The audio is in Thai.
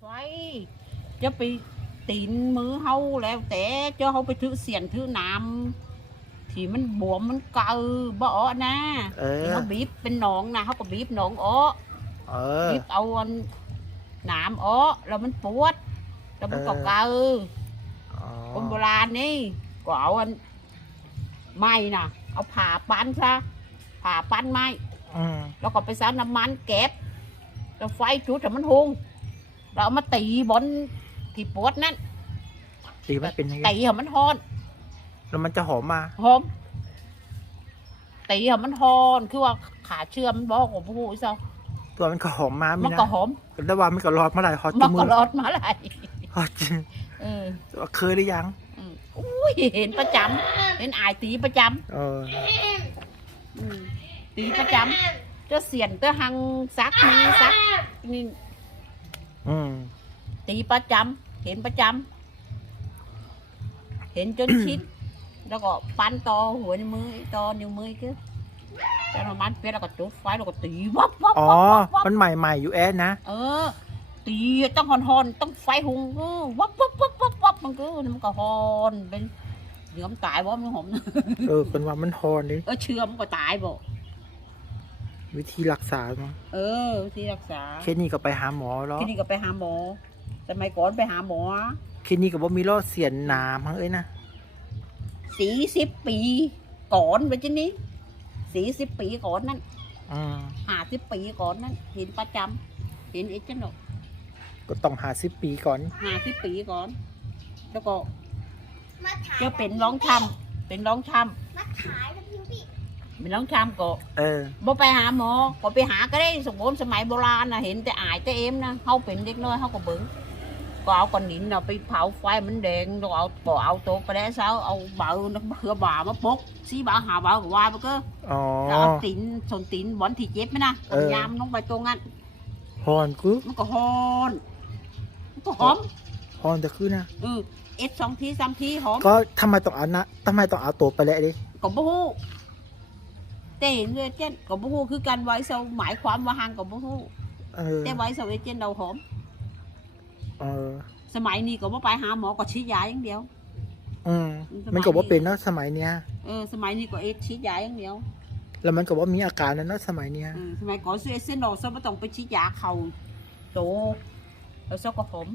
ไฟจะไปตีนมือเฮาแล้วแต่เจ้าเฮาไปถือเสียนถือน้ำที่มันบวมมันเกาบ่อนะเออ ที่เขาบีบเป็นหนองนะเขาก็บีบหนองอ้อเออ บีบเอาอันหนามอ้อแล้วมันปวด แล้วมันก็เออเกาอ๋อคนโบราณนี่ก็เอาอันไม้น่ะเอาผ่าปั้นซะผ่าปั้นไม้อืมแล้วก็ไปใส่น้ำมันแก็บแล้วไฟจุดให้มันหุง เราเอามาตีบนที่ปวดนั่นตีมันเป็นยังไงตีให้มันฮอน แล้วมันจะหอมมาหอมตีให้มันฮอนคือว่าขาเชื่อมนบอกของผู้เจ้าตัวมันก็หอมมามีมันนะก็หอมแล้วว่ามันก็รอดเมื่อไหร่ฮอตมัจนมูก็กรอดมาไหลายฮอตจริงเออเคยหรือยังอืมอุ้ยเห็นประจำเห็นอายตีประจเออำอืมตีประจำจะเสียนเตอหังซักมีซักนี่อืม ตีประจำเห็นประจำเห็นจนชิน แล้วก็ปั้นต่อหัวในวมือต่อนิ้วมือคือแต่ประมาณเป็นแล้วก็จุดไฟแล้วก็ตีวับวับอ๋อวับวับวับมันใหม่ๆอยู่แอดนะ เออ ตีต้องหอนหอนๆต้องไฟหุงเออวับวับวับวับวับมันก็มันก็หอนเป็นเหลือมตายบ่มันหอม เออเป็นว่ามันฮอนดิ เออเชื่อมนก็ตายบ่ วิธีรักษาเนาะเออที่รักษาเคสนี้ก็ไปหาหมอแล้วที่นี่ก็ไปหาหมอสมัยก่อนไปหาหมอเคสนี้ก็บ่มีรอดเสียนหนามมั้งเอ้ยนะสี่สิบปีก่อนไปจีนี้สี่สิบปีก่อนนั่นอืมห้าสิบปีก่อนนั่นเห็นประจำเห็นไอ้เจ้าหนกก็ต้องหาสิบปีก่อนห้าสิบปีก่อน แล้วก็มาถ่ายจะเป็นร้องช้ำเป็นร้องช้มาถ่ายแล้วพี่พี่ำ เป็นร้องช้ำก็เออบ่ไปหาหมอก็ไปหาก็ได้สมบูรณ์สมัยโบราณนะเห็นแต่อายแต่เอ็มนะเขาเป็นเด็กน้อยเขาก็เบิ้งก็เอาก้อนหินน่ะไปเผาไฟมันแดงแล้วเอาก็เอาโต๊ะไปแล้วเช้าเอาเบานักเพื่อบ่ามาปกสีบ่าหาบ่าก็ว่าไปก็อ๋อแล้วเอาตีนส่วนตีนบอลที่เจ็บไหมนะเออยามลงไปตรงนั้นฮอนกูมันก็ฮอนมันก็หอมฮอนจะขึ้นนะเออเอ็ดสองทีสามทีหอมก็ทำไมต้องเอานะทำไมต้องเอาตัวไปแล้วดิก็บ่ฮู้ แต่เห็นเลยเจนก็บ่ฮู้คือการไว้เซาหมายความว่าห่างก็บ่ฮู้เออแต่ไว้เซาเอเจนเราหอม เออ สมัยนี้ก็บ่ไปหาหมอก็ฉีดยาอย่างเดียวอืมสมัยนี้มันก็ว่าเป็นเนาะสมัยเนี้ยเออสมัยนี้ก็เอ็ดฉีดยาอย่างเดียวแล้วมันก็ว่ามีอาการแล้วเนาะสมัยเนี้ยเออสมัยก่อนซื้อเอเซนโดซะบ่ต้องไปฉีดยาเข้าโตแล้วซะก็หอม